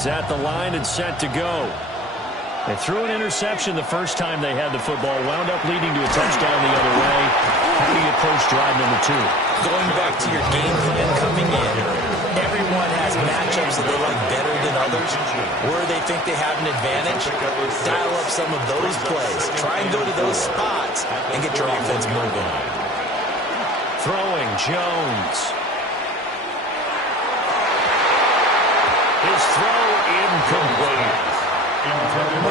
At the line and set to go. They threw an interception the first time they had the football, wound up leading to a touchdown the other way. How do you approach drive number 2? Going back to your game plan coming in, everyone has matchups that they like better than others, where they think they have an advantage. Dial up some of those plays. Try and go to those spots and get your offense moving. Throwing, Jones. His throw incomplete.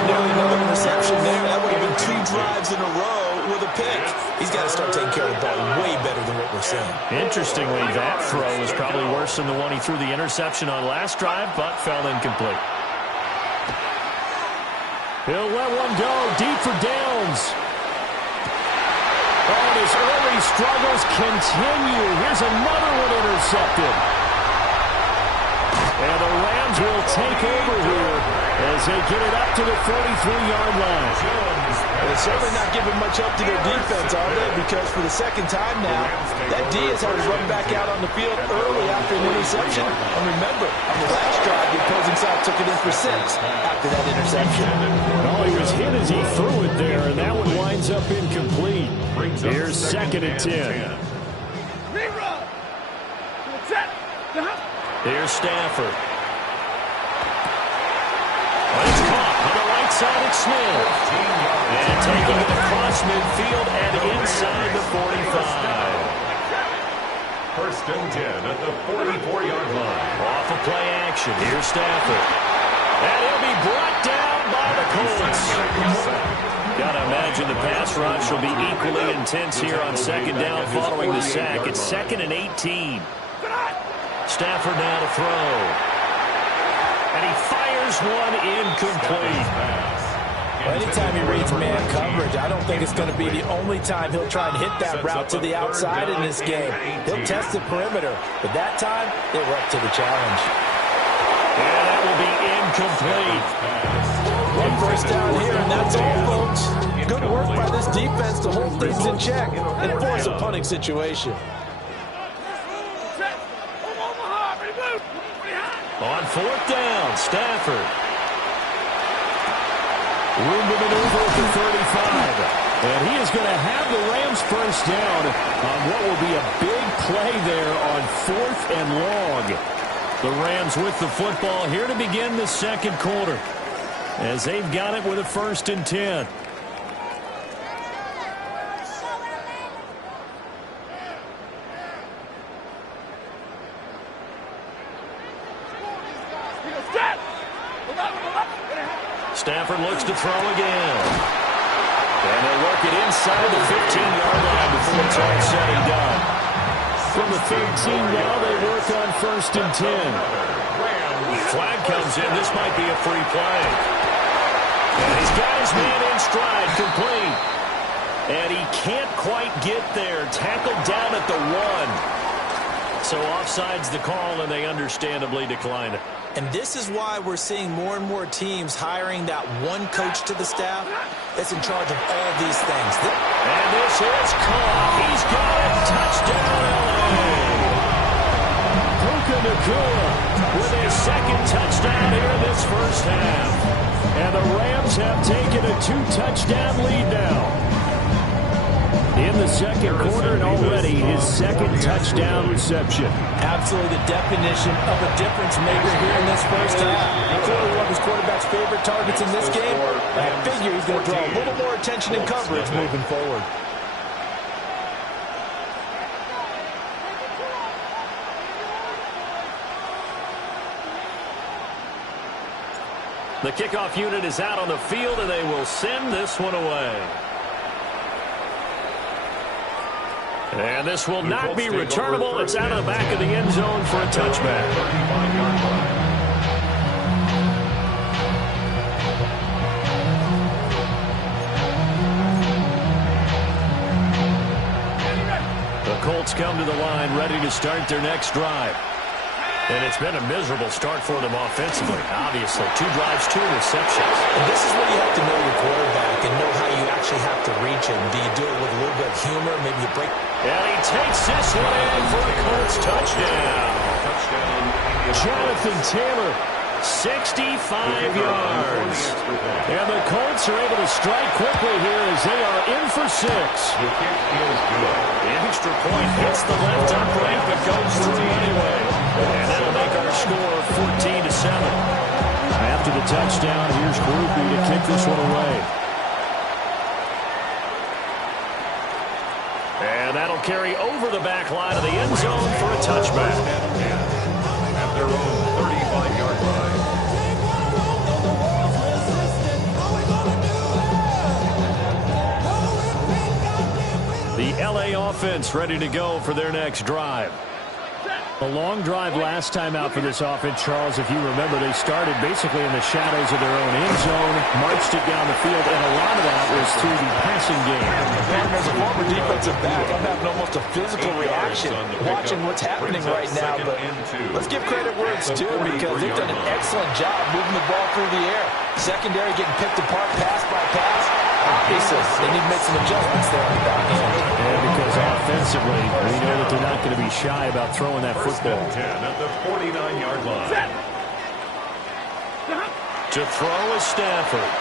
Nearly another interception there. That would have been 2 drives in a row with a pick. He's got to start taking care of the ball way better than what we're seeing. Interestingly, that throw is probably worse than the one he threw the interception on last drive, but fell incomplete. He'll let one go deep for Downs. And his early struggles continue. Here's another one intercepted. And the Rams will take over here as they get it up to the 43-yard line. They're certainly not giving much up to their defense, are they? Because for the second time now, that D has had to run back out on the field early after an interception. And remember, on the last drive, the opposing side took it in for 6 after that interception. Oh, he was hit as he threw it there, and that one winds up incomplete. Here's 2nd and 10. Here's Stafford. But it's caught on the right side at Smith. And taking it across midfield and inside the 45. 1st and 10 at the 44-yard line. Off of play action. Here's Stafford. And he'll be brought down by the Colts. Gotta imagine the pass rush will be equally intense here on 2nd down following the sack. It's 2nd and 18. Stafford now to throw. And he fires one incomplete. Well, anytime he reads man coverage, I don't think it's going to be the only time he'll try and hit that route to the outside in this game. He'll test the perimeter, but that time, they were up to the challenge. And that will be incomplete. 1 first down here, and that's all, folks. Good work by this defense to hold things in check and force a punting situation. On 4th down, Stafford. Room to maneuver at the 35. And he is going to have the Rams first down on what will be a big play there on 4th and long. The Rams with the football here to begin the 2nd quarter, as they've got it with a 1st and 10. Stafford looks to throw again. And they'll work it inside the 15-yard line before it's all said and done. From the 13 now, they work on 1st and 10. Flag comes in. This might be a free play. And he's got his man in stride, complete. And he can't quite get there. Tackled down at the 1. So offside's the call, and they understandably decline it. And this is why we're seeing more and more teams hiring that one coach to the staff that's in charge of all these things. And this is caught. He's got it. Touchdown, LA. Puka Nacua with his 2nd touchdown here in this first half. And the Rams have taken a 2-touchdown lead now. In the 2nd quarter, and already his 2nd touchdown reception. Absolutely the definition of a difference maker here in this first half. Clearly one of his quarterback's favorite targets in this game. I figure he's going to draw a little more attention and coverage moving forward. The kickoff unit is out on the field, and they will send this one away. And this will not be returnable. It's out of the back of the end zone for a touchback. The Colts come to the line, ready to start their next drive. And it's been a miserable start for them offensively, obviously. 2 drives, 2 receptions. And this is where you have to know your quarterback and know how you actually have to reach him. Do you do it with a little bit of humor, maybe you break? And he takes this one in for a Colts touchdown. Jonathan Taylor 65 yards. And the Colts are able to strike quickly here as they are in for 6. The kick is good. The extra point hits the left upright but goes through anyway. And that'll make our score 14-7. After the touchdown, here's Grupe to kick this one away. And that'll carry over the back line of the end zone for a touchback. At their own 35-yard line. The LA offense ready to go for their next drive. A long drive last time out for this offense, Charles. If you remember, they started basically in the shadows of their own end zone, marched it down the field, and a lot of that was through the passing game. And as a former defensive back, I'm having almost a physical reaction watching what's happening right now. But let's give credit where it's due because they've done an excellent job moving the ball through the air. Secondary getting picked apart pass by pass. Obviously, they need to make some adjustments there on the back end. Yeah, because offensively, we know that they're not going to be shy about throwing that football. 10 at the 49-yard line. To throw is Stafford.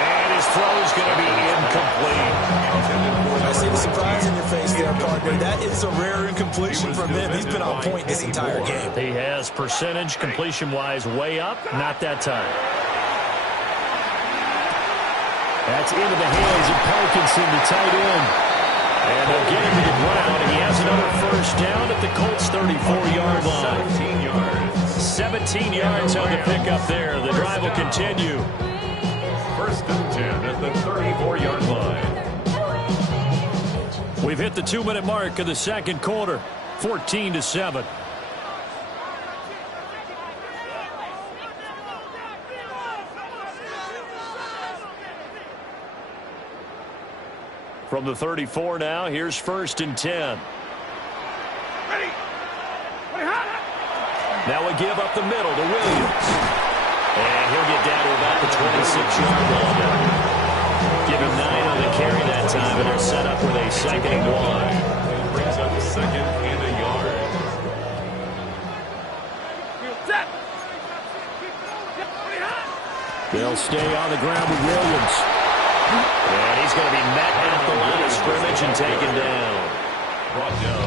And his throw is going to be incomplete. I see the surprise in your face there, partner. That is a rare incompletion from him. He's been on point this entire game. He has percentage completion-wise way up, not that time. That's into the hands of Parkinson, the tight end. And they'll get him to the ground. He has another first down at the Colts' 34-yard line. 17 yards. 17 yards on the pickup there. The drive will continue. First and 10 at the 34-yard line. We've hit the 2-minute mark of the second quarter. 14-7. From the 34 now, here's first and 10. Now we give up the middle to Williams. And he'll get down to about the 26-yard line. Give him 9 on the carry that time, and they're set up with a second and 1. Brings up a second and a yard. They'll stay on the ground with Williams. And he's going to be met at the line of scrimmage and taken down.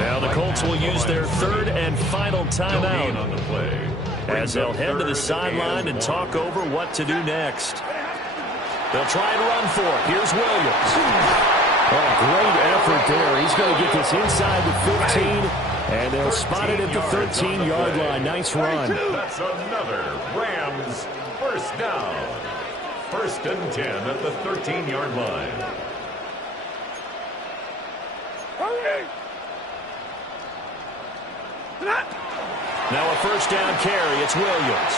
Now the Colts will use their third and final timeout on the play. as they'll head to the sideline and talk over what to do next. They'll try and run for it. Here's Williams. Oh, great effort there. He's going to get this inside the 15, and they'll spot it at the 13-yard line. Nice run. That's another Rams first down. First and 10 at the 13-yard line. Now a first down carry. It's Williams.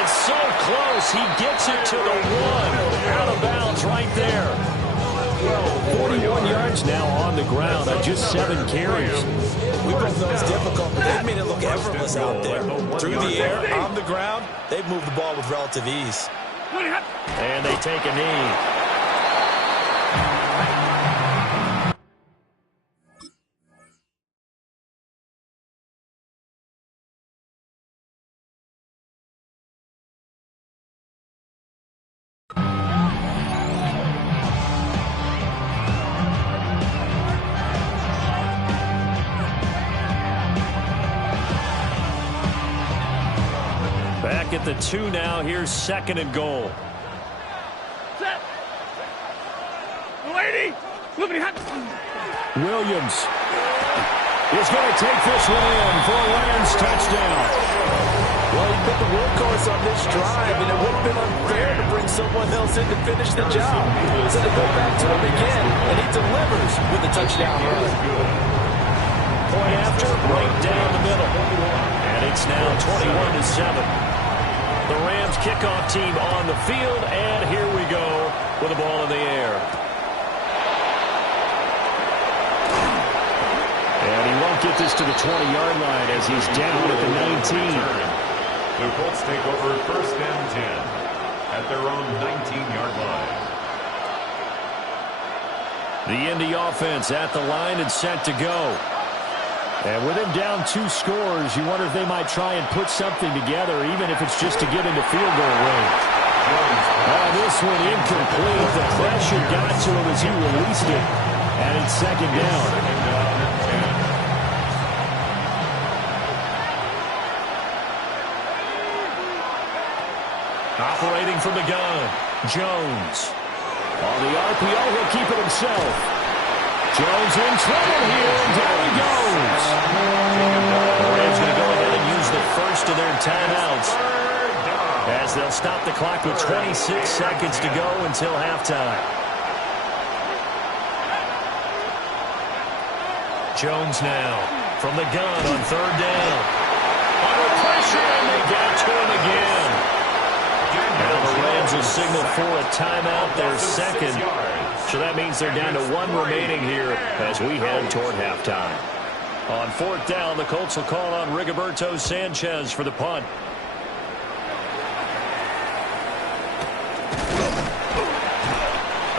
It's so close. He gets it to the 1. Out of bounds right there. 41 yards now on the ground on just 7 carries. We both know it's difficult, but they've made it look effortless out there. Through the air, on the ground, they've moved the ball with relative ease. And they take a knee. Back at the 2 now. Here's second and goal. Williams is going to take this one in for a Rams touchdown. Well, he put the workhorse on this drive, and it would have been unfair to bring someone else in to finish the job. So they go back to him again, and he delivers with a touchdown run. Point after, right down the middle. And it's now 21-7. The Rams kickoff team on the field, and here we go with the ball in the air. And he won't get this to the 20-yard line as he's down at the 19. The Colts take over first and 10 at their own 19-yard line. The Indy offense at the line and set to go. And with him down 2 scores, you wonder if they might try and put something together, even if it's just to get into field goal range. This one incomplete. The pressure got to him as he released it. And it's second down. Operating from the gun, Jones. On the RPO, he'll keep it himself. Jones in trouble here, and down he goes. The Rams going to go ahead and use the first of their timeouts, as they'll stop the clock with 26 seconds to go until halftime. Jones now from the gun on third down. Under pressure, and they get to him again. Now the Rams will signal for a timeout, their second. So that means they're down to 1 remaining here as we head toward halftime. On fourth down, the Colts will call on Rigoberto Sanchez for the punt.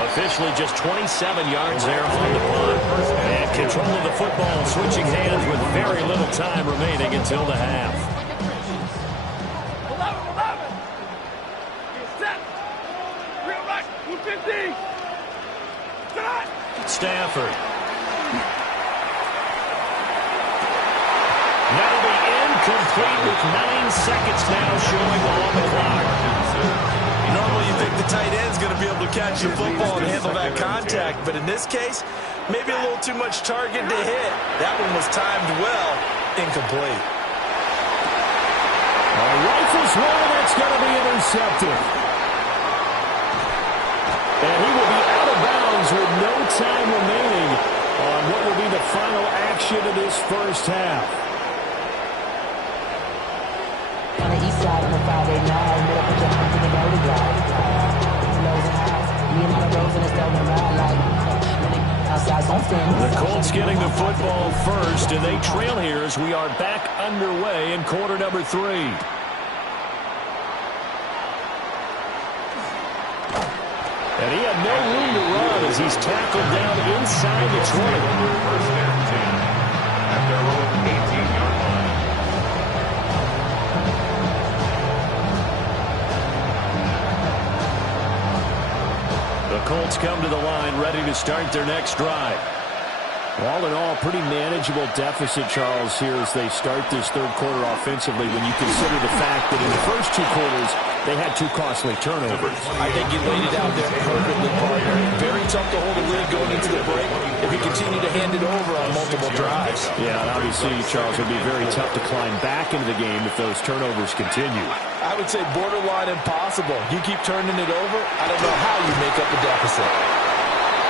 Officially just 27 yards there on the punt. And control of the football switching hands with very little time remaining until the half. Stafford. That'll be incomplete with 9 seconds now showing on the clock. Normally you think the tight end's going to be able to catch the football and handle that contact, but in this case, maybe a little too much target to hit. That one was timed well, incomplete. Rifles one, that's going to be intercepted. And he will be out of bounds with no time remaining on what will be the final action of this first half. On the east side of the 589, middle of the jump to the early drive. The Colts getting the football first, and they trail here as we are back underway in quarter number 3. And he had no room to run as he's tackled down inside the 20. First and 10 at their own 18-yard line. The Colts come to the line ready to start their next drive. All in all, pretty manageable deficit, Charles, here as they start this third quarter offensively when you consider the fact that in the first 2 quarters, they had 2 costly turnovers. I think you laid it out there perfectly, partner. Very tough to hold a lead going into the break if you continue to hand it over on multiple drives. Yeah, and obviously, Charles, it would be very tough to climb back into the game if those turnovers continue. I would say borderline impossible. You keep turning it over, I don't know how you make up a deficit.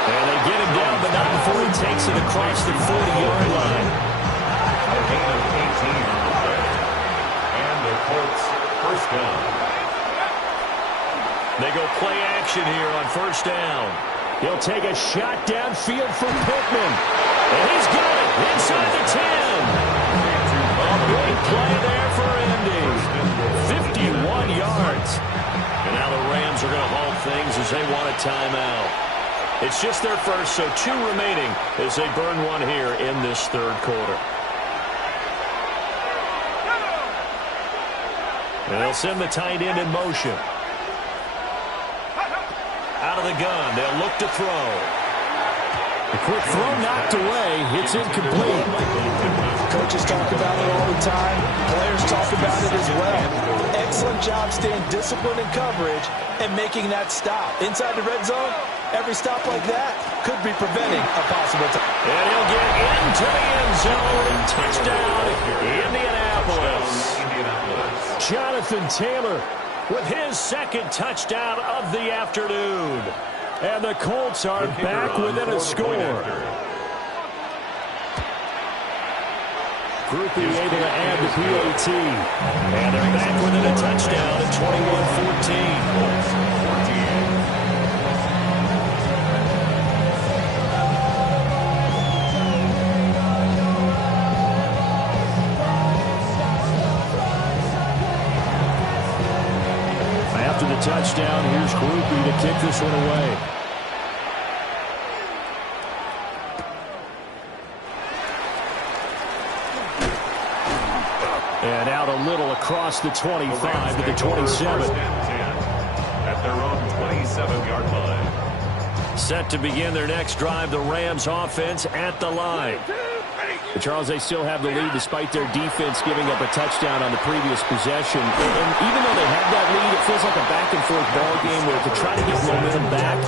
And they get him down, but not before he takes it across the 40-yard line. A gain of 18 on the play. And the Colts first down. They go play action here on first down. He'll take a shot downfield for Pittman. And he's got it inside the 10. A big play there for Indy. 51 yards. And now the Rams are going to halt things as they want a timeout. It's just their first, so 2 remaining as they burn one here in this third quarter. And they'll send the tight end in motion. Out of the gun, they'll look to throw. The quick throw knocked away. It's incomplete. Coaches talk about it all the time. Players talk about it as well. Excellent job staying disciplined in coverage and making that stop. Inside the red zone, every stop like that could be preventing a possible touchdown. And he'll get into the end zone. Touchdown, Indianapolis. Jonathan Taylor with his second touchdown of the afternoon. And the Colts are back within a score. Groupie able to add the PAT. And they're back within a touchdown at 21-14. After the touchdown, here's Groupie to kick this one away. out a little across the 25 to the 27. At their own 27-yard line. Set to begin their next drive, the Rams offense at the line. But Charles, they still have the lead despite their defense giving up a touchdown on the previous possession. And even though they have that lead, it feels like a back-and-forth ball game where to try to get momentum back,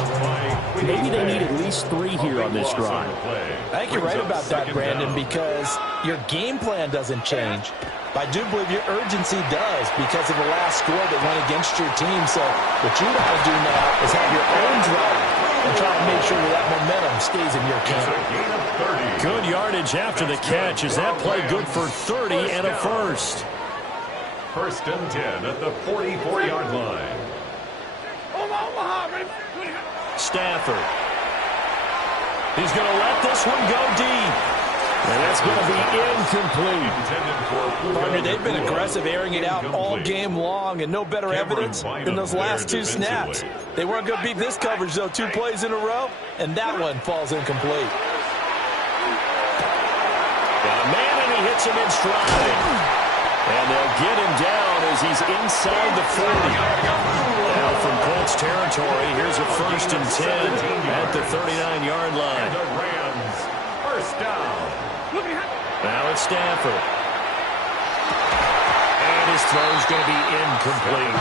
maybe they need at least 3 here on this drive. I think you're right about that, Brandon, because your game plan doesn't change. But I do believe your urgency does because of the last score that went against your team. So what you got to do now is have your own drive and try to make sure that momentum stays in your camp. Good yardage after the catch. Is that play good for 30 and a first? First and 10 at the 44-yard line. Stafford. He's going to let this one go deep. And that's going to be incomplete. Partner, they've been aggressive, airing it out all game long, and no better evidence than those last 2 snaps. They weren't going to beat this coverage, though, 2 plays in a row, and that one falls incomplete. Got a man, and he hits him in stride. And they'll get him down as he's inside the 40. Now from Colts territory, here's a first and 10 at the 39-yard line. And the Rams, first down. Now it's Stafford. And his throw's going to be incomplete.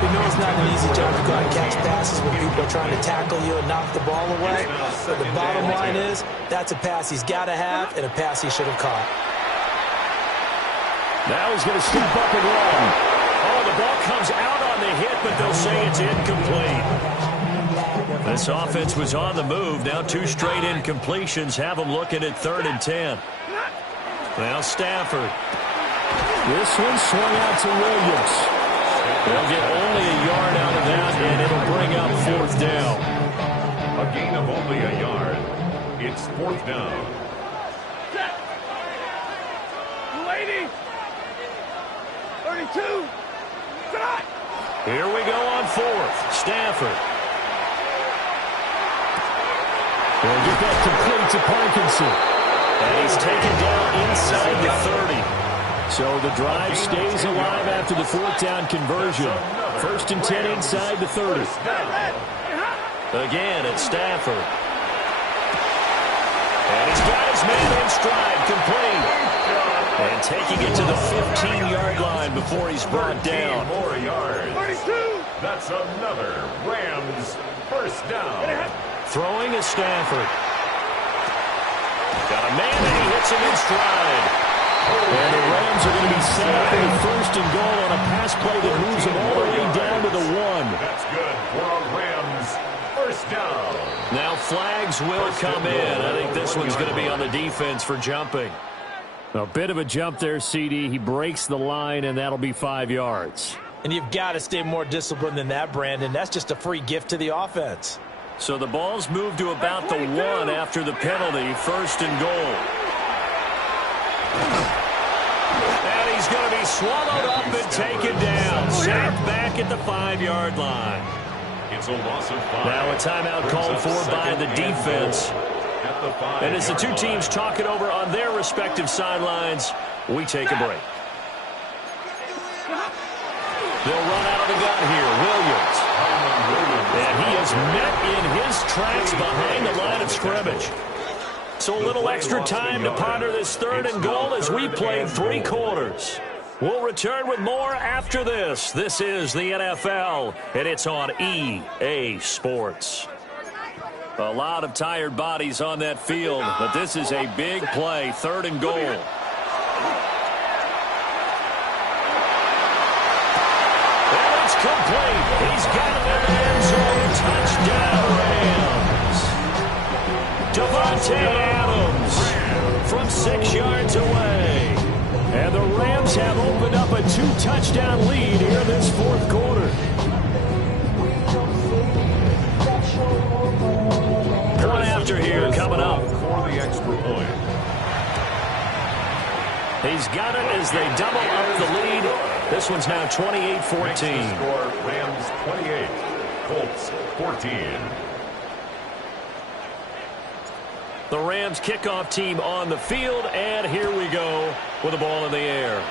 We know it's not an easy job to go out and catch passes when people are trying to tackle you and knock the ball away. But the bottom line is, that's a pass he's got to have and a pass he should have caught. Now he's going to scoop up and run. Oh, the ball comes out on the hit, but they'll say it's incomplete. This offense was on the move. Now 2 straight incompletions have them looking at 3rd and 10. Now Stafford. This one swung out to Williams. They'll get only a yard out of that, and it'll bring up 4th down. A gain of only a yard. It's 4th down. 32. Here we go on 4th. Stafford. They'll get that complete to Parkinson. And he's taken down inside the 30. So the drive stays alive after the 4th down conversion. 1st and 10 inside the 30. Again, it's Stafford. And he's got his man in stride, complete. And taking it to the 15-yard line before he's brought down. more yards. 32. That's another Rams first down. Throwing is Stafford. Got a man, and he hits him in stride. And the Rams are going to be set up in 1st and goal on a pass play that moves them all the way down to the 1. That's good for a Rams first down. Now flags will come in. I think this one's going to be on the defense for jumping. A bit of a jump there, CD. He breaks the line, and that'll be 5 yards. And you've got to stay more disciplined than that, Brandon. That's just a free gift to the offense. So the ball's moved to about the 1 after the penalty, 1st and goal. And he's going to be swallowed up and taken down. Sacked back at the 5-yard line. It's a loss of 5. Now a timeout called for by the defense. And as the 2 teams talk it over on their respective sidelines, we take a break. They'll run out of the gun here. Williams. And he is met in his tracks behind the line of scrimmage. So a little extra time to ponder this 3rd and goal as we played 3 quarters. We'll return with more after this. This is the NFL, and it's on EA Sports. A lot of tired bodies on that field, but this is a big play, 3rd and goal. And it's complete. He's got it in the end zone. Touchdown, Rams. Davante Adams from 6 yards away. And the Rams have opened up a 2-touchdown lead here in this 4th quarter. One after here coming up. For the extra point. He's got it as they double up the lead. This one's now 28-14. Score Rams 28, Colts 14. The Rams kickoff team on the field, and here we go with the ball in the air.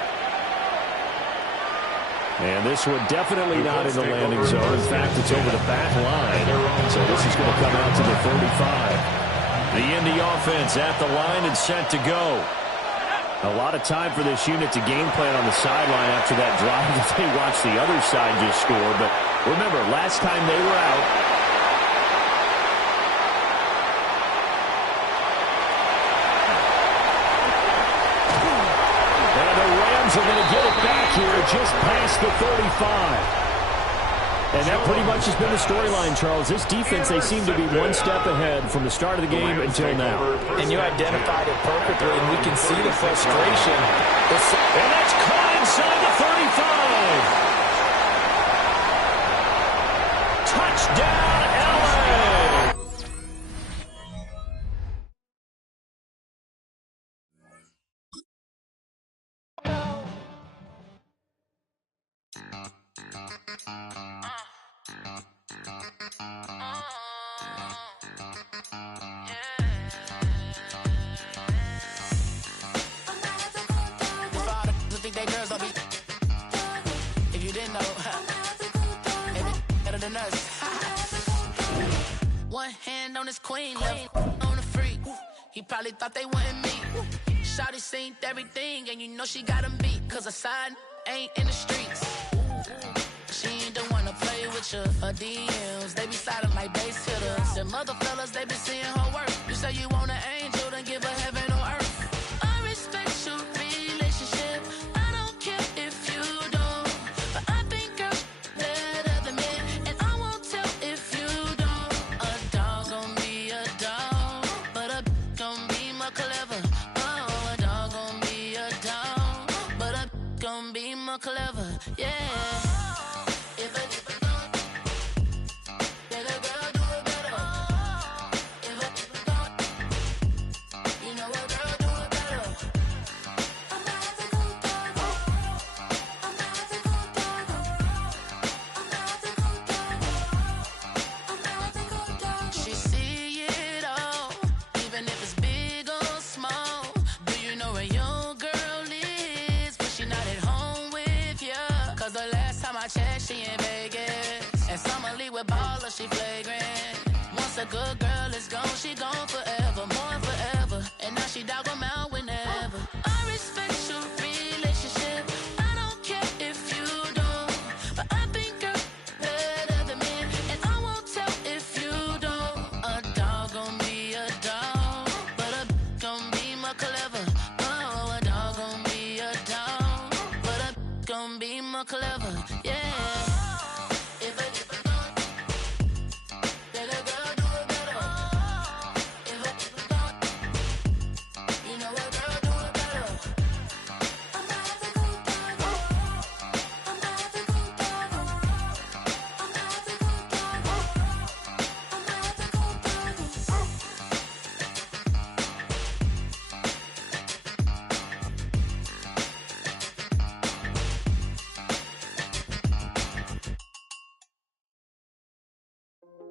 And this one definitely not in the landing zone. In fact, it's over the back line. So this is going to come out to the 35. The Indy offense at the line and set to go. A lot of time for this unit to game plan on the sideline after that drive that they watched the other side just score. But remember, last time they were out, and the Rams are going to get it back here just past the 35. And that pretty much has been the storyline, Charles. This defense, they seem to be one step ahead from the start of the game until now. And you identified it perfectly, and we can see the frustration. And that's caught inside the 35. Touchdown, LA! If you didn't know, better than us. One hand on his queen, left on the freak. He probably thought they wanted me. Shawty seen everything, and you know she got him beat. Cause her side ain't in the streets. She ain't the one to play with you. Her DMs, they be sliding like base hitters. The mother fellas, they be seeing her work. You say you want an angel, then give her heaven or earth. I respect your relationship. I don't care if you don't. But I think girls better than men. And I won't tell if you don't. A dog gon' be a dog, but a gon' be more clever. Oh, a dog gon' be a dog, but a gon' be more clever. Yeah. She in Vegas, and Summer Lee with baller, she flagrant. Once a good girl is gone, she gone forever, more forever. And now she dog 'em out whenever. I respect your relationship. I don't care if you don't, but I think girls better than men, and I won't tell if you don't. A dog gon' be a dog, but a gon' be more clever. Oh, a dog gon' be a dog, but a gon' be more clever. Yeah.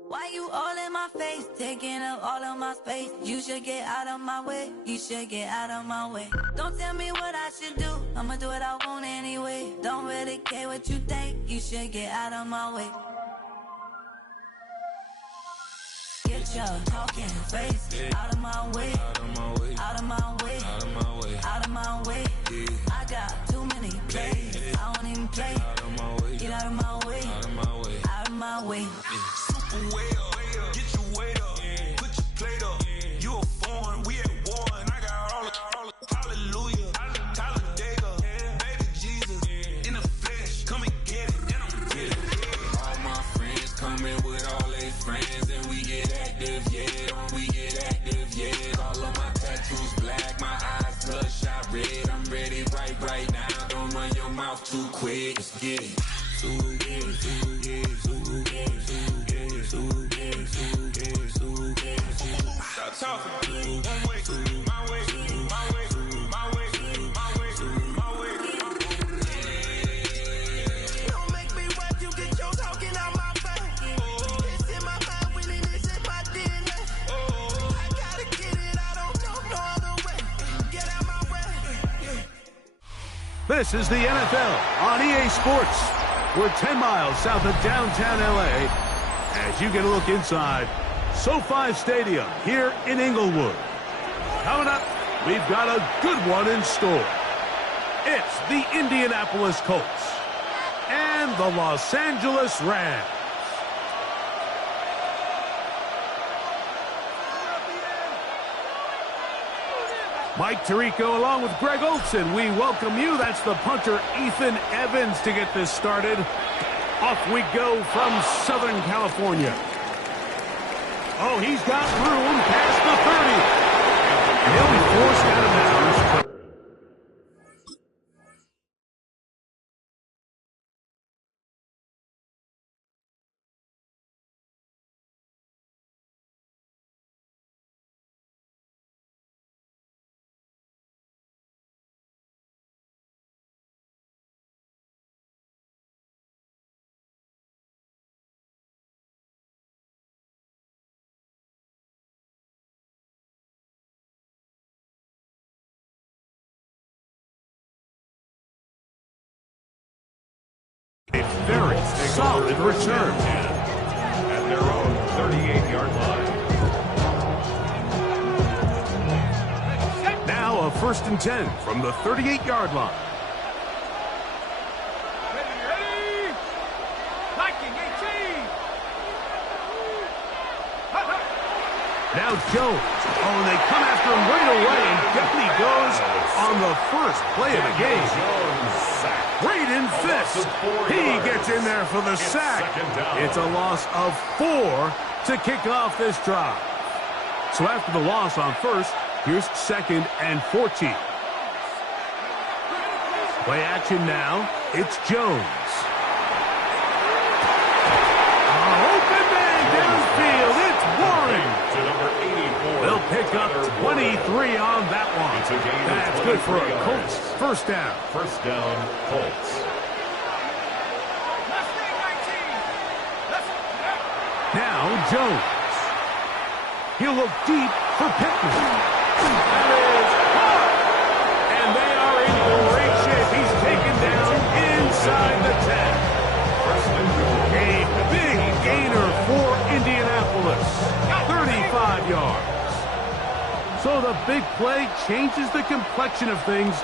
Why you all in my face, taking up all of my space? You should get out of my way, you should get out of my way. Don't tell me what I should do, I'ma do what I want anyway. Don't really care what you think, you should get out of my way. Get your talking face out of my way, out of my way, out of my way, out of my way, out of my way. I got too many plays, I don't even play. Out of my way, get out of my way, out of my way, out of my way. Way up, get your weight up, put your plate up. You a foreign, we at war, and I got all the hallelujah, Talladega, baby Jesus, in the flesh, come and get it, and I'm with it. All my friends coming with all their friends, and we get active, yeah, we get active, yeah. All of my tattoos black, my eyes bloodshot red. I'm ready right now. Don't run your mouth too quick. Let's get it. Stop talking. One way, my way, my way, my way, my way, my way. Don't make me rap, you get your talking out my face. It's in my mind, winning is in my DNA. I gotta get it, I don't know no other way. Get out my way. This is the NFL on EA Sports. We're 10 miles south of downtown L.A. as you get a look inside SoFi Stadium here in Inglewood. Coming up, we've got a good one in store. It's the Indianapolis Colts and the Los Angeles Rams. Mike Tirico along with Greg Olsen. We welcome you. That's the punter Ethan Evans to get this started. Off we go from Southern California. Oh, he's got room past the 30. He'll be forced out of bounds. A very solid return. At their own 38-yard line. Now a 1st and 10 from the 38-yard line. Ready? Viking 18. Now Jones. Oh, and they come after him right away, and down he goes on the first play of the game. Braden Fisk. He gets in there for the sack. It's a loss of 4 to kick off this drive. So after the loss on first, here's 2nd and 14. Play action now. It's Jones. Open man downfield. It's Warren. To number 84. They'll pick up 23 on that one. That's good for a Colts. First down. First down, Colts. Now Jones. He'll look deep for Pittman. That is caught. And they are in great shape. He's taken down inside the 10. A big gainer for Indianapolis. 35 yards. So the big play changes the complexion of things.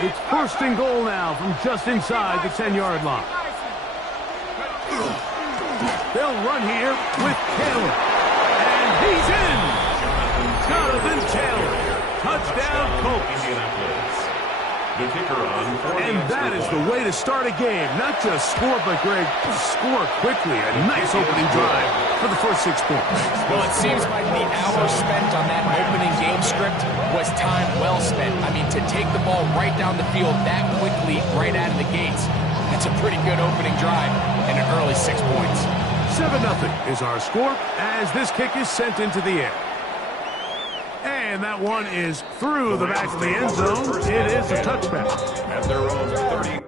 It's 1st and goal now from just inside the 10-yard line. They'll run here with Taylor. And he's in. Jonathan Taylor. Touchdown, Colts. The kicker on 40. And that is the way to start a game. Not just score, but Greg, score quickly. A nice opening drive for the first 6 points. Well, it seems like the hour spent on that opening game script was time well spent. I mean, to take the ball right down the field that quickly, right out of the gates, that's a pretty good opening drive and an early 6 points. 7-0 is our score as this kick is sent into the air. And that one is through the back of the end zone. It is a touchback. At their own 30.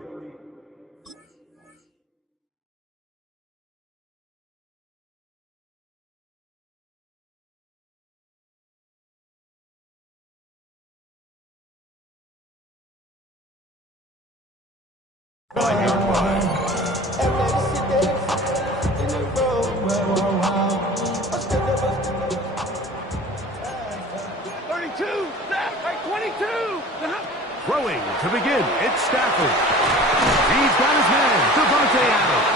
Throwing to begin, it's Stafford. He's got his man, Devontae Adams.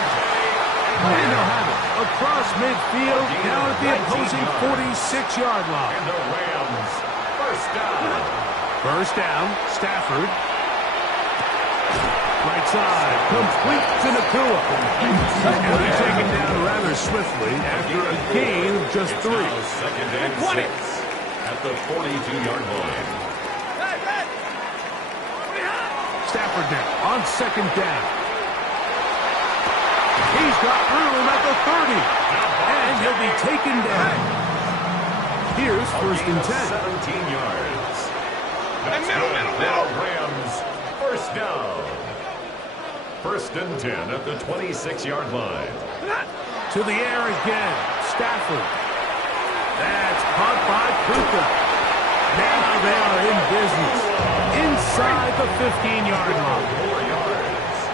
And they'll have it across midfield, now at the opposing 46-yard line. And the Rams, first down. First down, Stafford. Right side, complete to Nakua. He'll be taken down rather swiftly after a gain of just 3. Second and 6 at the 42-yard line. Stafford now on 2nd down. He's got room at the 30. And he'll be taken down. Here's 1st and 10. 17 yards. That's middle. Rams, first down. 1st and 10 at the 26-yard line. To the air again. Stafford. That's caught by Puka. Now they are in business. Inside the 15-yard line.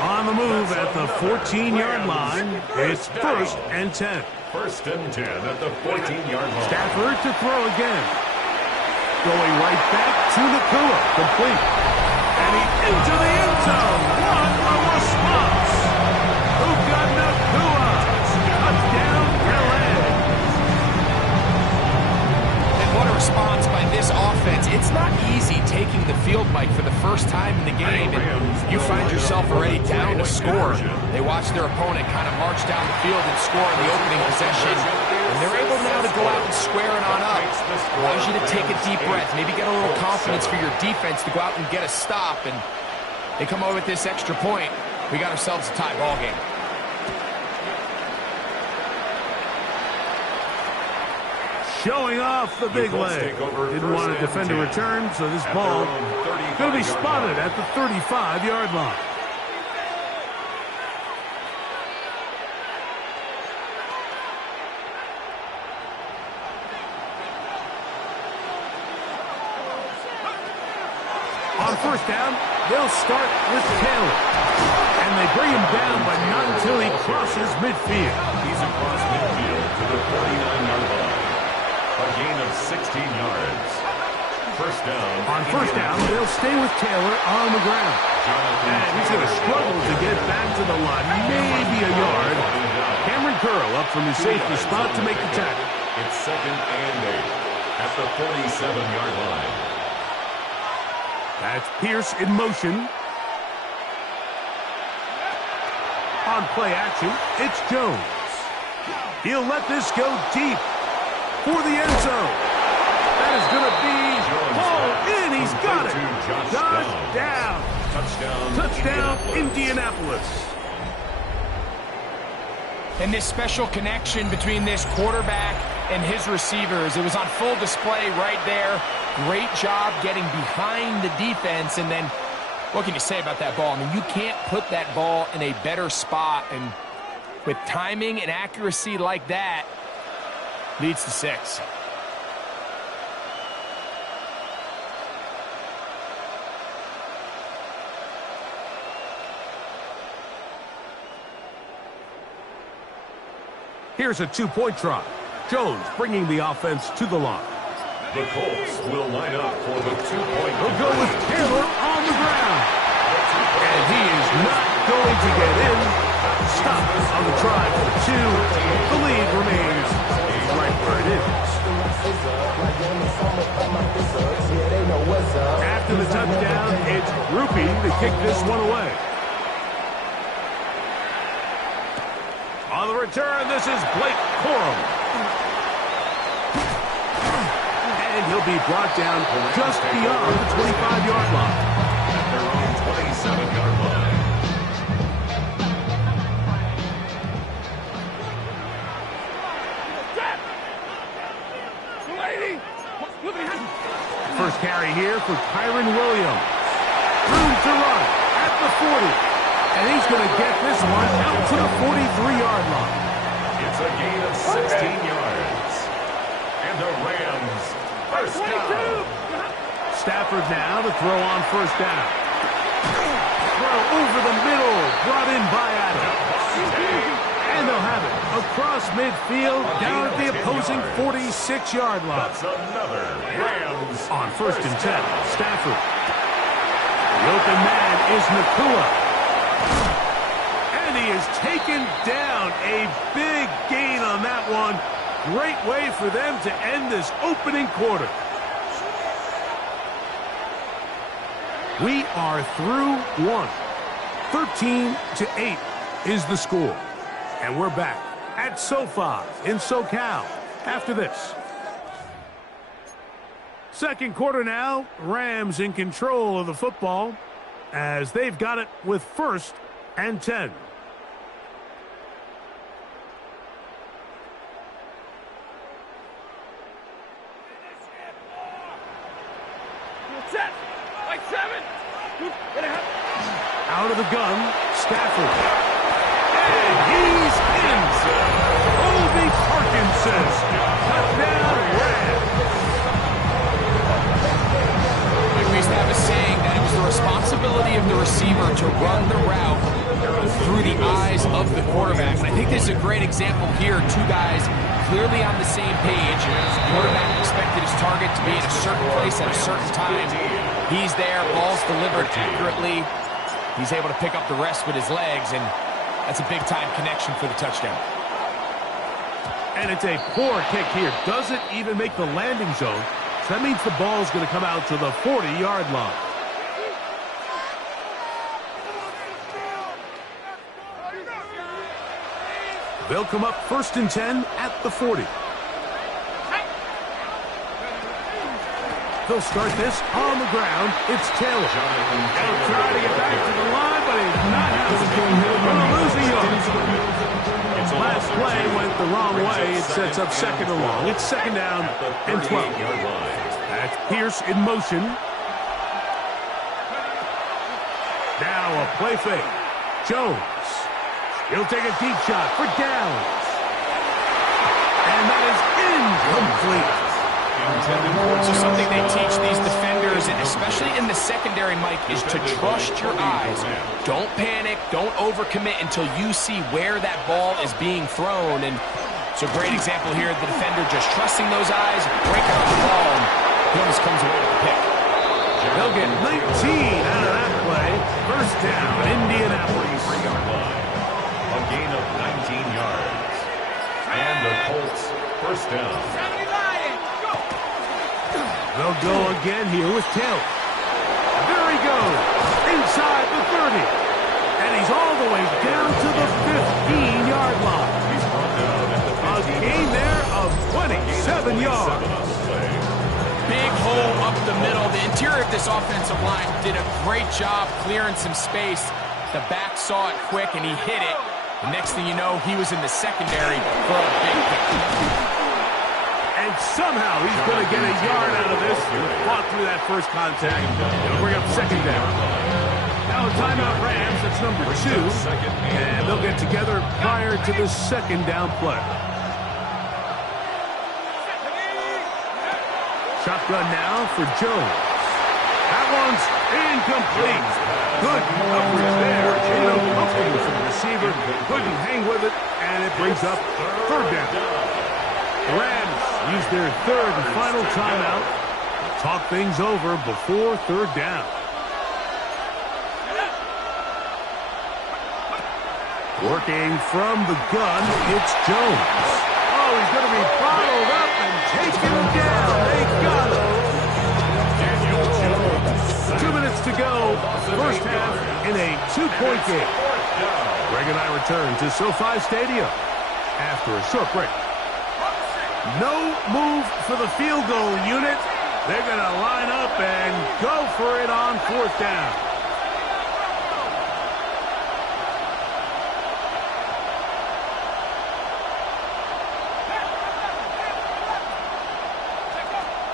On the move at the 14-yard line, it's 1st and 10. 1st and 10 at the 14-yard line. Stafford to throw again. Going right back to Nakua. Complete. And he's into the end zone. What a response. Puka Nakua. Touchdown, LA. And what a response by this offense. It's not easy taking the field, Mike, for the first time in the game. And you find yourself already down to score. They watch their opponent kind of march down the field and score in the opening possession. And they're able now to go out and square it on up. Allows you to take a deep breath, maybe get a little confidence for your defense to go out and get a stop. And they come over with this extra point. We got ourselves a tie ball game. Showing off the big leg. Didn't want to defend a return, so this ball going to be spotted at the 35-yard line. On 1st down, they'll start with Taylor. And they bring him down, but not until he crosses midfield. He's across midfield to the 49-yard line. A gain of 16 yards. 1st down. On 1st down, they'll stay with Taylor on the ground. And he's going to struggle to get back to the line. Maybe a yard. Cameron Curl up from his safety spot to make the tackle. It's 2nd and 8 at the 47-yard line. That's Pierce in motion. On play action, it's Jones. He'll let this go deep for the end zone. That is going to be ball in. He's got it. Touchdown, Indianapolis. And this special connection between this quarterback and his receivers, it was on full display right there. Great job getting behind the defense. And then, what can you say about that ball? I mean, you can't put that ball in a better spot. And with timing and accuracy like that, leads to 6. Here's a 2-point try. Jones bringing the offense to the line. The Colts will line up for the 2-point. They'll go with Taylor on the ground. And he is not going to get in. Stop on the try for 2. The lead remains right where it is. After the touchdown, it's Rupi to kick this one away. On the return, this is Blake Corum. And he'll be brought down just beyond the 25-yard line. At their own 27-yard line. First carry here for Kyron Williams. Room to run at the 40. And he's going to get this one out to the 43-yard line. It's a gain of 16 yards. And the Rams, 1st down. Stafford now to throw on 1st down. Throw over the middle, brought in by Adams. And they'll have it across midfield, down at the opposing 46-yard line. That's another Rams. On 1st and 10, Stafford. The open man is Nakua. And he is taken down. A big gain on that one. Great way for them to end this opening quarter. We are through 1. 13-8 is the score. And we're back at SoFi in SoCal after this. Second quarter now. Rams in control of the football as they've got it with 1st and 10. Set. Like 7. Out of the gun, Stafford. And he's in. Obi Parkinson. Touchdown, Rams. responsibility of the receiver to run the route through the eyes of the quarterback. And I think this is a great example here. Two guys clearly on the same page. The quarterback expected his target to be in a certain place at a certain time. He's there, ball's delivered accurately. He's able to pick up the rest with his legs, and that's a big-time connection for the touchdown. And it's a poor kick here. Doesn't even make the landing zone. So that means the ball's going to come out to the 40-yard line. They'll come up 1st and 10 at the 40. They'll start this on the ground. It's Taylor. They'll try to get back to the line, but he's not happening. Going to lose a yard. Last play went the wrong way. It sets up 2nd and long. It's 2nd down and 12. That's Pierce in motion. Now a play fake. Jones. He'll take a deep shot for Downs. And that is incomplete. So something they teach these defenders, and especially in the secondary, Mike, is to trust your eyes. Don't panic. Don't overcommit until you see where that ball is being thrown. And it's a great example here. The defender just trusting those eyes, breaking up the ball, and he almost comes away with the pick. They'll get 19 out of that play. 1st down, Indianapolis. A gain of 19 yards. And the Colts 1st down. They'll go again here with Taylor. There he goes. Inside the 30. And he's all the way down to the 15-yard line. He's brought down at the 15. A gain there of 27 yards. Big hole up the middle. The interior of this offensive line did a great job clearing some space. The back saw it quick, and he hit it. The next thing you know, he was in the secondary for a big pick. And somehow he's going to get a yard out of this. He fought through that first contact. It'll bring up 2nd down. Now a timeout Rams. That's number 2. And they'll get together prior to the 2nd down play. Shotgun now for Jones. That one's incomplete. Good coverage there. Incomplete for the receiver. Couldn't hang with it, and it brings up 3rd down. The Rams use their 3rd and final timeout. Talk things over before 3rd down. Working from the gun, it's Jones. Oh, he's going to be bottled up and taken down. They got him. 2 minutes to go. 1st half in a 2-point game. Greg and I return to SoFi Stadium after a short break. No move for the field goal unit. They're going to line up and go for it on 4th down.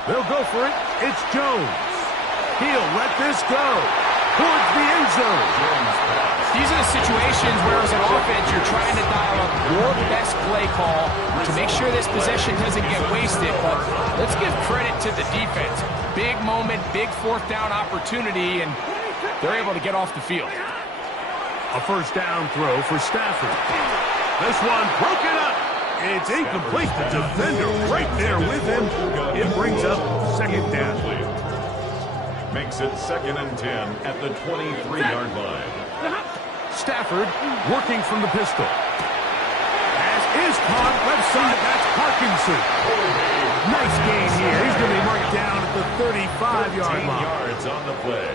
They'll go for it. It's Jones. He'll let this go towards the end zone. These are the situations where, as an offense, you're trying to dial up your best play call to make sure this possession doesn't get wasted. But let's give credit to the defense. Big moment, big 4th down opportunity, and they're able to get off the field. A 1st down throw for Stafford. This one broken up. It's incomplete. The defender right there with him. It brings up 2nd down. Makes it 2nd and 10 at the 23-yard line. Stafford working from the pistol. Pass is caught left side. That's Parkinson. Nice gain here. He's going to be marked down at the 35-yard line. 18 yards on the play.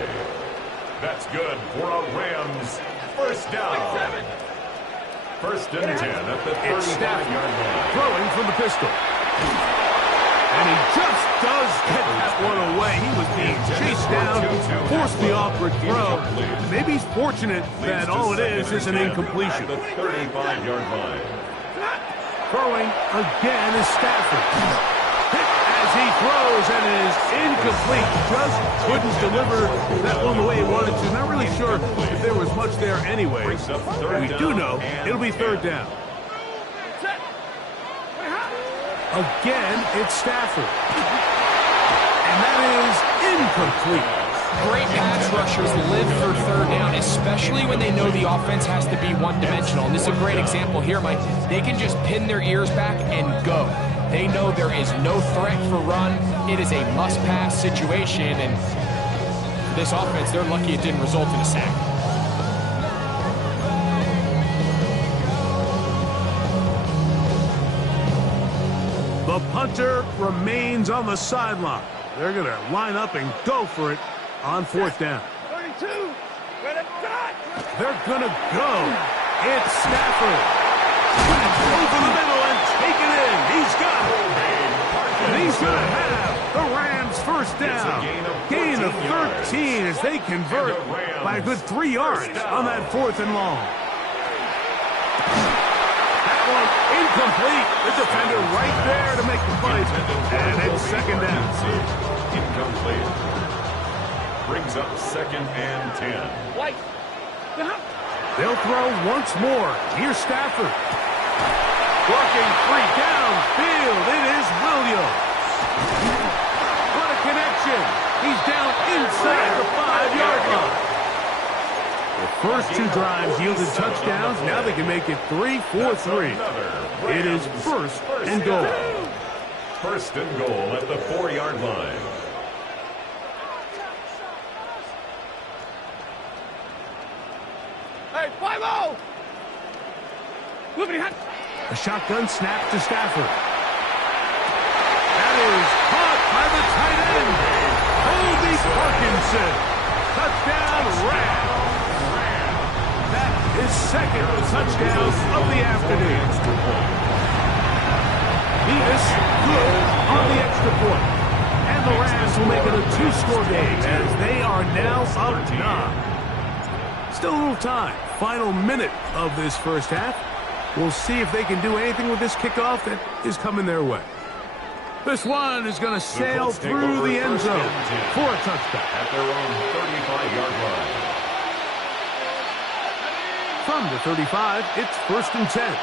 That's good for a Rams 1st down. 1st and 10 at the 35-yard line. Throwing from the pistol. And he just does get that one away. He was being chased down, forced the awkward throw. Maybe he's fortunate that all it is an incompletion. The 35-yard line. Throwing again is Stafford. Hit as he throws, and it is incomplete. Just couldn't deliver that one the way he wanted to. Not really sure if there was much there anyway. We do know it'll be 3rd down. Again, it's Stafford. And that is incomplete. Great pass rushers live for third down, especially when they know the offense has to be one-dimensional. And this is a great example here, Mike. They can just pin their ears back and go. They know there is no threat for run. It is a must-pass situation, and for this offense, they're lucky it didn't result in a sack. The punter remains on the sideline. They're going to line up and go for it on fourth down. 32. Where the dot? They're going to go. It's Stafford. Over the middle and take it in. He's got it. And he's going to have the Rams first down. Gain of 13 as they convert by a good 3 yards on that fourth and long. That one incomplete. The defender right there to make the fight. And it's second down. Incomplete. Brings up 2nd and 10. White. They'll throw once more. Here's Stafford. Walking free downfield. It is Williams. What a connection. He's down inside the 5-yard line. The first 2 drives yielded touchdowns. Now they can make it 3-4-3. It is first and goal. First and goal at the 4-yard line. Hey, 5-0. A shotgun snap to Stafford. That is caught by the tight end. Colby Parkinson. Touchdown, Rams. That is second touchdown of the afternoon. Davis good on the extra point. And the Rams will make it a 2-score game as they are now up 9. Still a little time. Final minute of this first half. We'll see if they can do anything with this kickoff that is coming their way. This one is going to sail through the end zone for a touchdown. At their own 35-yard line. From the 35, it's first and 10.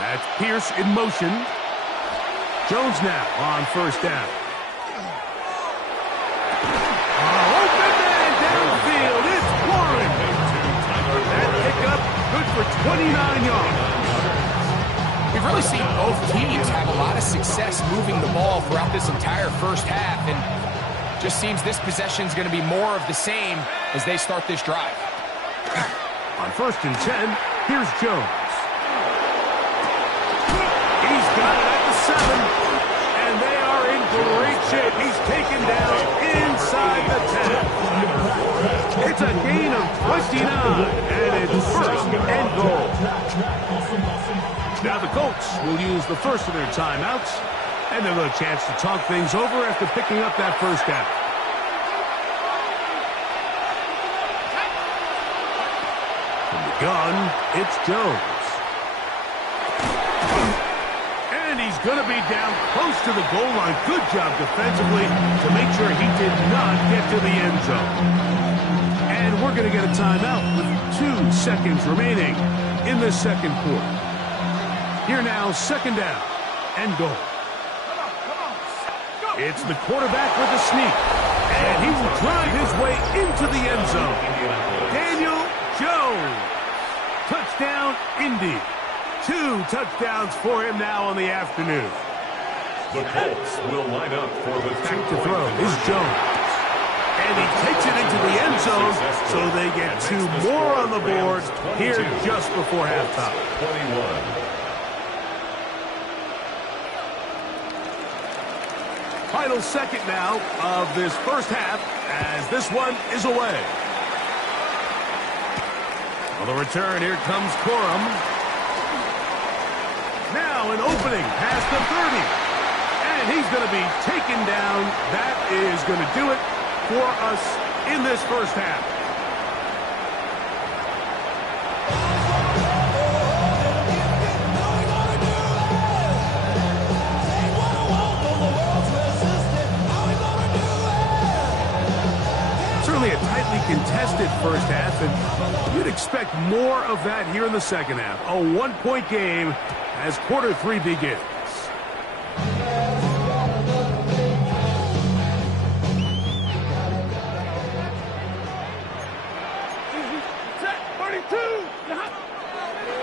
That's Pierce in motion. Jones now on first down. Open man downfield. It's Warren. That pickup good for 29 yards. We've really seen both teams have a lot of success moving the ball throughout this entire first half, and just seems this possession is going to be more of the same as they start this drive. On first and 10, here's Jones. He's got it at the 7, and they are in great shape. He's taken down inside the 10. It's a gain of 29, and it's first and goal. Now the Colts will use the first of their timeouts, and they'll have a chance to talk things over after picking up that first down. From the gun, it's Jones. And he's going to be down close to the goal line. Good job defensively to make sure he did not get to the end zone. And we're going to get a timeout with 2 seconds remaining in the second quarter. Here now, second down and goal. It's the quarterback with the sneak, and he will drive his way into the end zone. Daniel Jones. Touchdown, Indy. 2 touchdowns for him now on the afternoon. The Colts will line up for the back to throw is Jones. And he takes it into the end zone, so they get 2 more on the board here just before halftime. 21. Final second now of this first half as this one is away. On the return, here comes Corum. Now an opening past the 30. And he's going to be taken down. That is going to do it for us in this first half. hotly contested first half, and you'd expect more of that here in the second half. A one-point game as quarter 3 begins.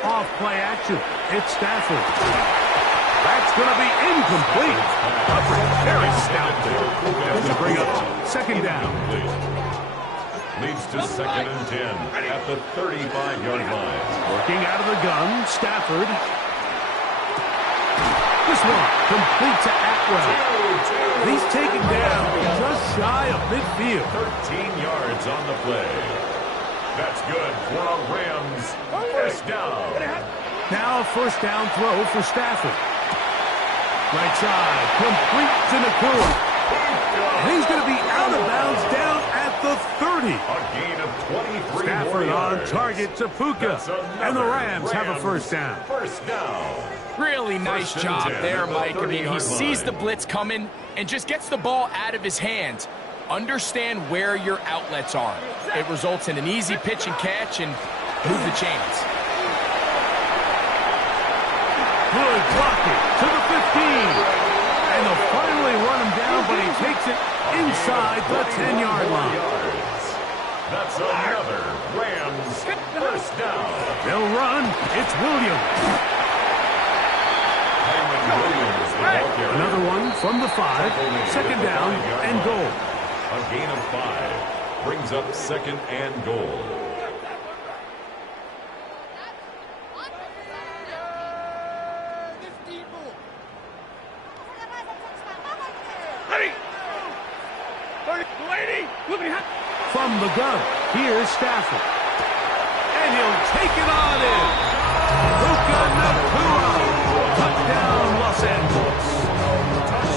Off play action. It's Stafford. That's going to be incomplete. Coverage very stout there. That's to bring up second down. Leads to 2nd and 10 at the 35-yard line. Working out of the gun, Stafford. This one complete to Atwell. He's taken down just shy of midfield. 13 yards on the play. That's good for a Rams first down. Now a first down throw for Stafford. Right side, complete to Nakua. And he's going to be out of bounds down at the 30. A gain of 23 Stafford more on yards. target to Puka. And the Rams have a first down. First down. Really nice job there, Mike. I mean, he sees the blitz coming and just gets the ball out of his hands. Understand where your outlets are. It results in an easy pitch and catch and move the chains. Good blocking to the 15. And they'll finally run him down, but he takes it inside the 10-yard line. That's another Rams first down. They'll run. It's Williams. Another one from the 5. Second down and goal. A gain of 5 brings up 2nd and goal. From the gun, here's Stafford. And he'll take it on in. Puka Nakua. Touchdown, Los Angeles.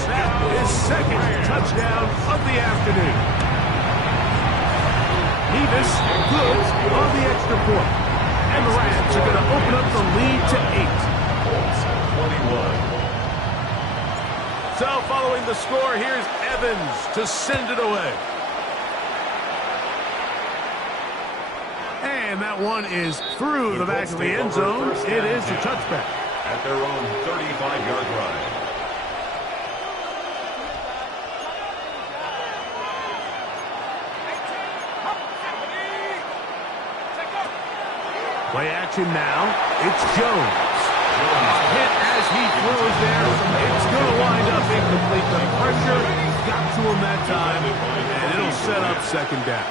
That is second touchdown of the afternoon. Nevis good on the extra point. And the Rams are going to open up the lead to 8. 21. So following the score, here's Evans to send it away. And that one is through the back of the end zone. It is a touchback. At their own 35-yard line. Play action now. It's Jones. Hit as he throws there. It's going to wind up incomplete. The pressure got to him that time, and it'll set up second down.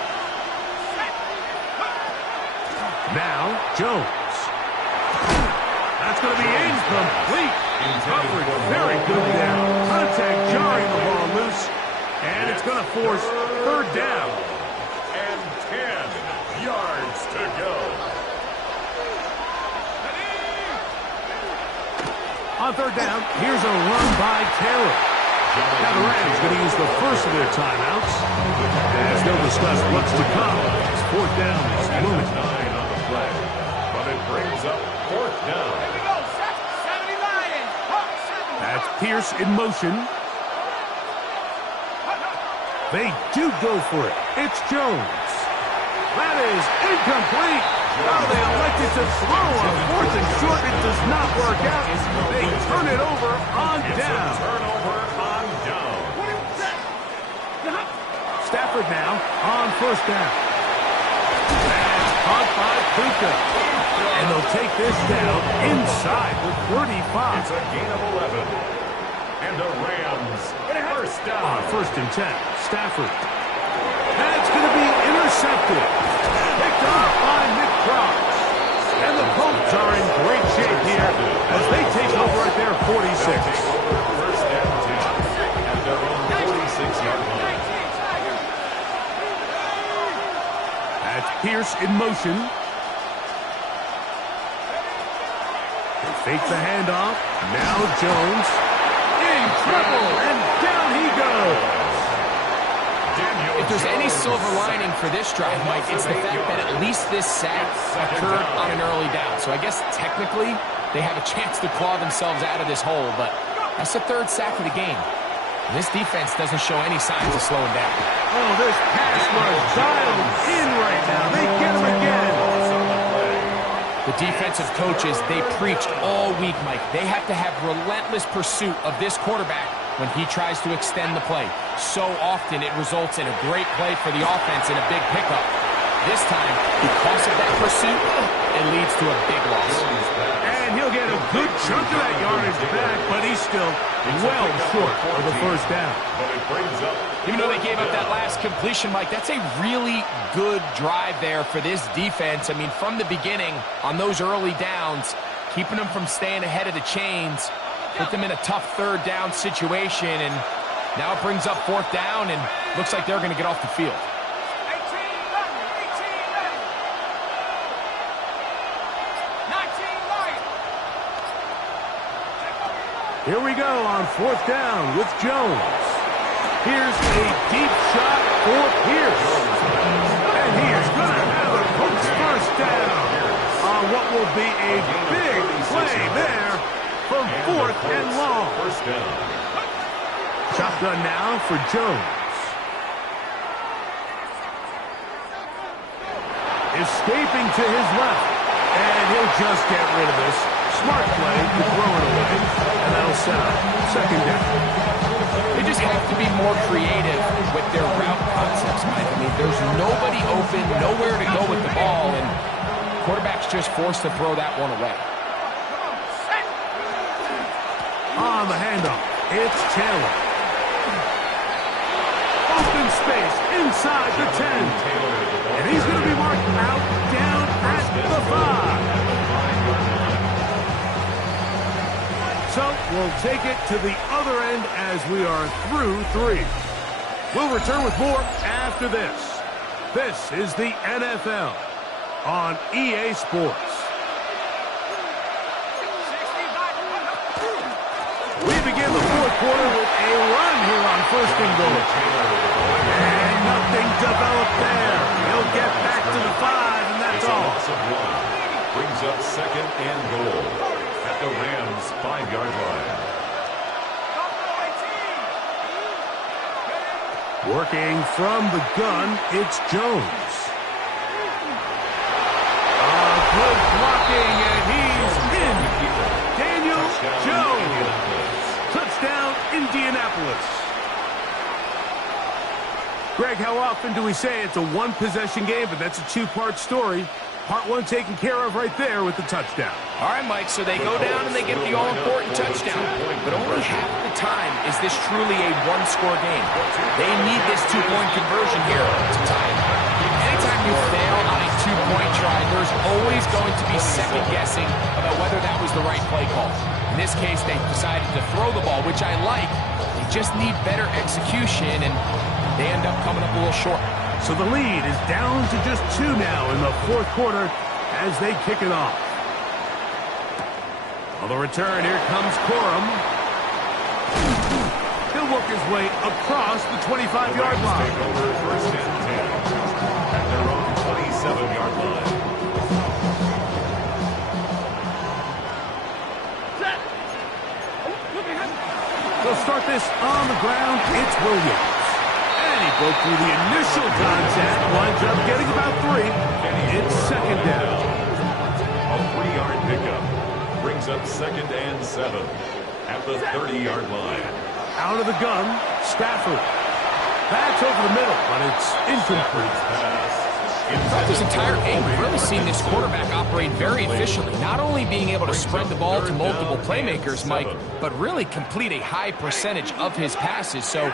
Now, Jones. That's going to be incomplete. Coverage very good there. Contact jarring the ball loose, and it's going to force third down. And 10 yards to go. On third down, here's a run by Taylor. Now the Rams going to use the first of their timeouts. As they'll discuss what's to come. Fourth down is looming. 9 on the play, but it brings up fourth down. That's Pierce in motion. They do go for it. It's Jones. That is incomplete. Now they elected to throw on fourth and short. It does not work out. They turn it over on down. Turnover on down. Stafford now on first down. That's caught by Puka. And they'll take this down inside with 35. It's a gain of 11. And the Rams first down. On first and 10, Stafford. That's going to be intercepted. Picked up by Nick Cross. And the Colts are in great shape here as they take over at their 46. First and 10 at their own 46-yard line. That's Pierce in motion. They fake the handoff. Now Jones in trouble, and down he goes. If there's any silver lining for this drive, Mike, it's the fact that at least this sack occurred on an early down. So I guess technically they have a chance to claw themselves out of this hole, but that's the third sack of the game. This defense doesn't show any signs of slowing down. Oh, this pass was dialed in right now. They get him again. The defensive coaches, they preached all week, Mike. They have to have relentless pursuit of this quarterback when he tries to extend the play. So often it results in a great play for the offense and a big pickup. This time, because of that pursuit, it leads to a big loss. And he'll get a good chunk of that yardage back, but he's still well short of the first down. Even though they gave up that last completion, Mike, that's a really good drive there for this defense. I mean, from the beginning, on those early downs, keeping them from staying ahead of the chains, put them in a tough third down situation, and now it brings up fourth down, and looks like they're going to get off the field. Here we go on fourth down with Jones. Here's a deep shot for Pierce. And he is going to have a Colts first down on what will be a big play there from fourth and long. Shotgun now for Jones. Escaping to his left. And he'll just get rid of this. Smart play to throw it away. And that'll set up second down. They just have to be more creative with their route concepts, Mike. I mean, there's nobody open, nowhere to go with the ball, and quarterback's just forced to throw that one away. On the handoff, it's Taylor. Open space inside the 10. And he's going to be marked out down at the 5. So we'll take it to the other end as we are through 3. We'll return with more after this. This is the NFL on EA Sports. We begin the fourth quarter with a run here on first and goal. And nothing developed there. He'll get back to the 5, and that's all. Brings up second and goal at the Rams' 5-yard line. Working from the gun, it's Jones. Good blocking, and he's in. Daniel Jones. Touchdown, Indianapolis. Greg, how often do we say it's a one-possession game, but that's a two-part story? Part one taken care of right there with the touchdown. All right, Mike, so they go down and they get the all-important touchdown. But only half the time is this truly a one-score game. They need this two-point conversion here to tie it. Anytime you fail on a two-point try, there's always going to be second-guessing about whether that was the right play call. In this case, they decided to throw the ball, which I like. They just need better execution, and they end up coming up a little short. So the lead is down to just 2 now in the fourth quarter as they kick it off. On the return, here comes Corum. He'll work his way across the 25-yard line. Take over first and 10 at their own 27-yard line. They'll start this on the ground. It's Williams. And he broke through the initial contact. Winds up getting about 3. It's second down. A 3-yard pickup brings up second and 7 at the 30-yard line. Out of the gun, Stafford. That's over the middle, but it's incomplete. Throughout this entire game, we've really seen this quarterback operate very efficiently, not only being able to spread the ball to multiple playmakers, Mike, but really complete a high percentage of his passes. So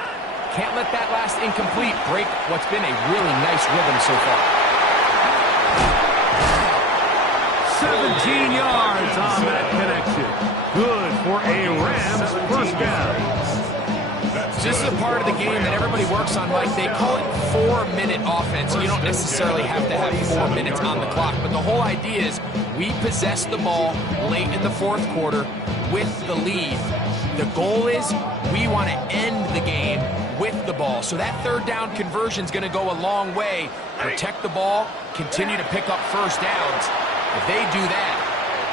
can't let that last incomplete break what's been a really nice rhythm so far. 17 yards on that connection. Good for a Rams first down. This is a part of the game that everybody works on, Mike. They call it 4-minute offense. You don't necessarily have to have 4 minutes on the clock, but the whole idea is we possess the ball late in the fourth quarter with the lead. The goal is we want to end the game with the ball. So that third down conversion is going to go a long way. Protect the ball, continue to pick up first downs. If they do that,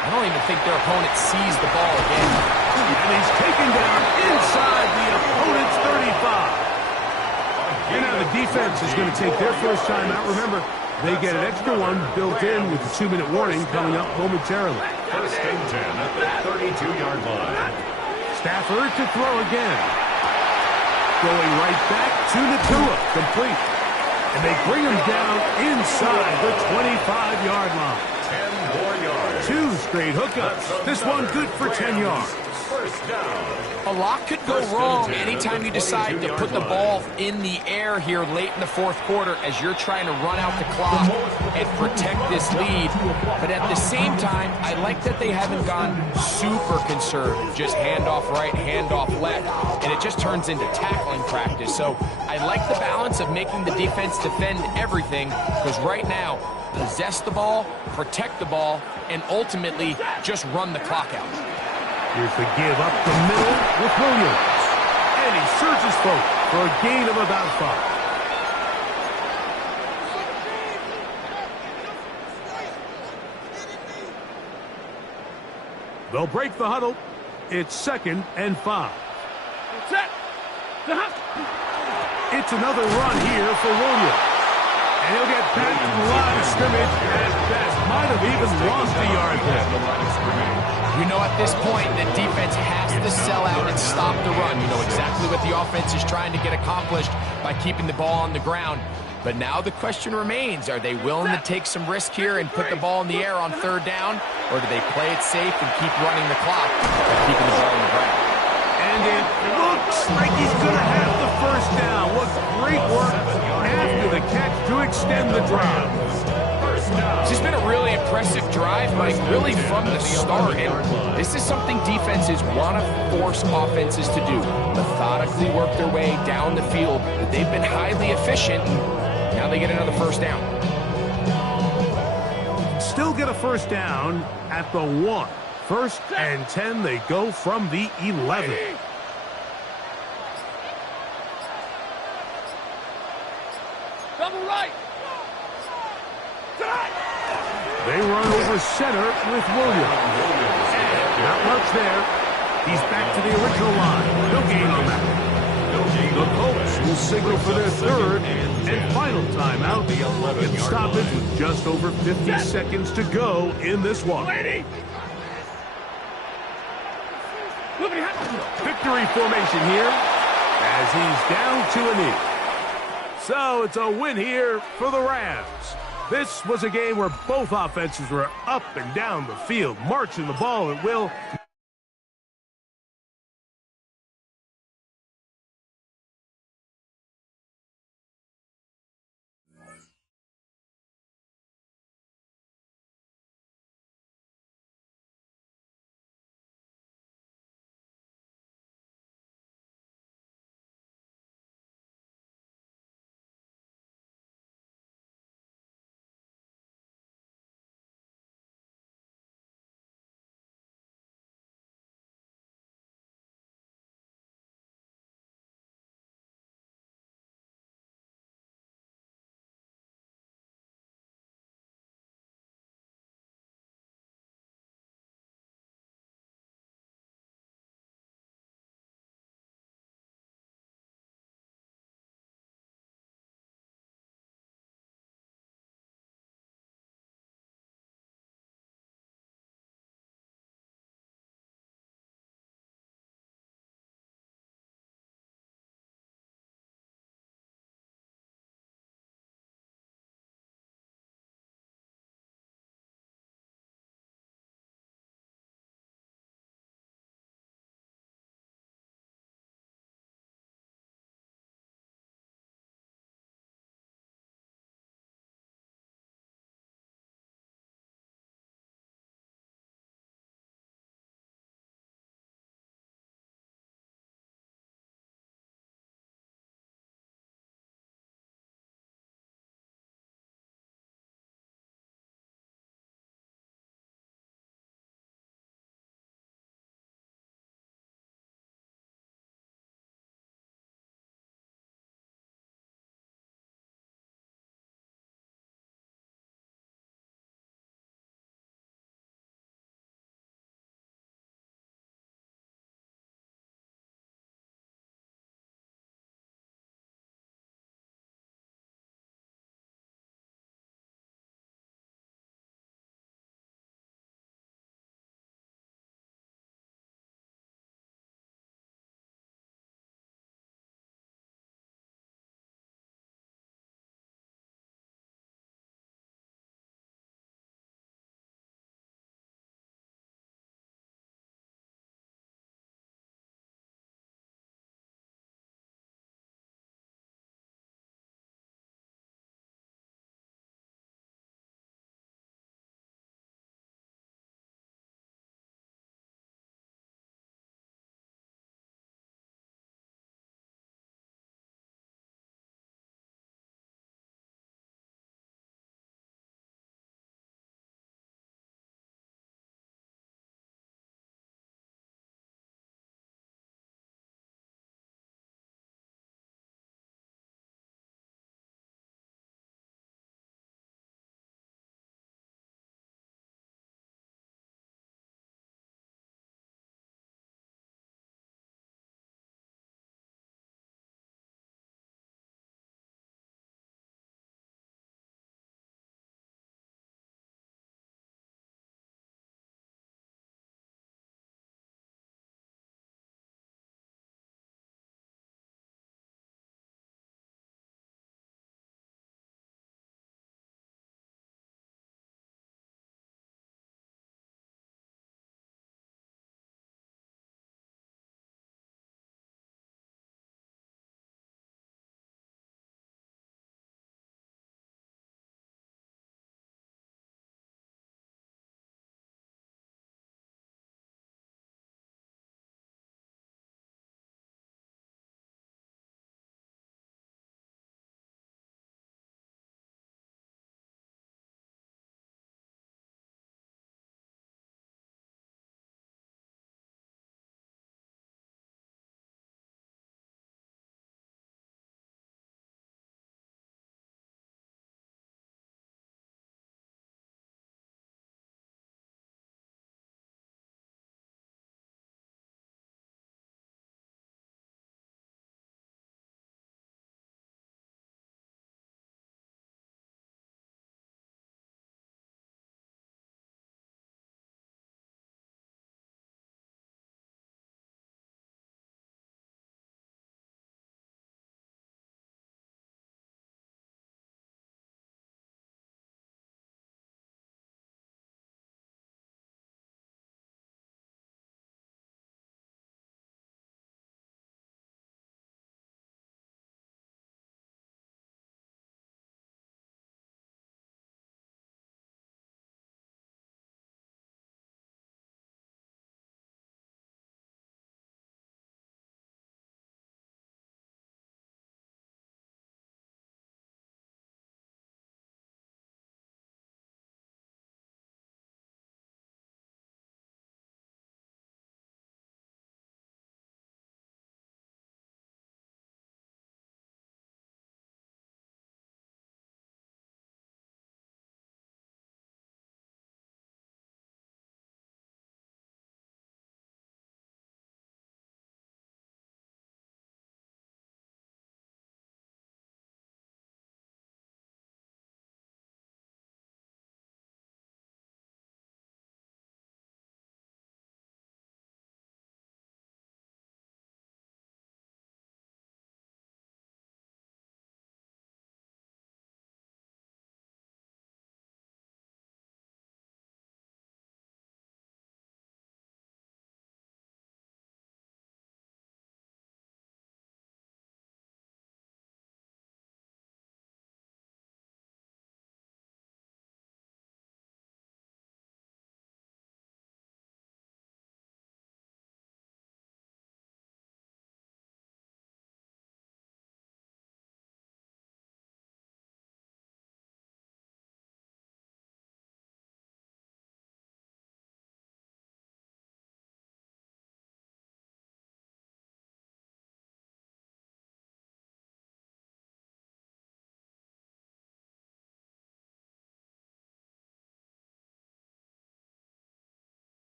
I don't even think their opponent sees the ball again. And he's taken down inside the opponent's And now the defense is going to take their first timeout. Remember, they get an extra one built in with the 2-minute warning coming up momentarily. First and 10 at the 32-yard line. Stafford to throw again. Going right back to Nakua. Complete. And they bring him down inside the 25-yard line. 10 more yards. 2 straight hookups. This one good for 10 yards. First down. A lot could go wrong anytime you decide to put the ball in the air here late in the fourth quarter as you're trying to run out the clock and protect this lead. But at the same time, I like that they haven't gone super conservative, just handoff right, handoff left, and it just turns into tackling practice. So I like the balance of making the defense defend everything, because right now, possess the ball, protect the ball, and ultimately just run the clock out. Here's the give up the middle with Williams. And he surges forward for a gain of about 5. They'll break the huddle. It's 2nd and 5. It's another run here for Williams. And he'll get back to the line of scrimmage at best. Might have even lost a yard there. You know, at this point, the defense has to sell out and stop the run. You know exactly what the offense is trying to get accomplished by keeping the ball on the ground. But now the question remains, are they willing to take some risk here and put the ball in the air on 3rd down? Or do they play it safe and keep running the clock by keeping the ball on the ground? And it looks like he's going to have the first down. What great work after the catch to extend the drive. This has been a really impressive drive, Mike, really from the start. And this is something defenses want to force offenses to do. Methodically work their way down the field. But they've been highly efficient. Now they get another first down. Still get a first down at the 1. 1st and 10, they go from the 11. Double right. They run over center with Williams. Not much there. He's back to the original line. No gain on that. The Colts will signal for their 3rd and final timeout. And stop it with just over 50 seconds to go in this one. Victory formation here as he's down to a knee. So it's a win here for the Rams. This was a game where both offenses were up and down the field, marching the ball at will.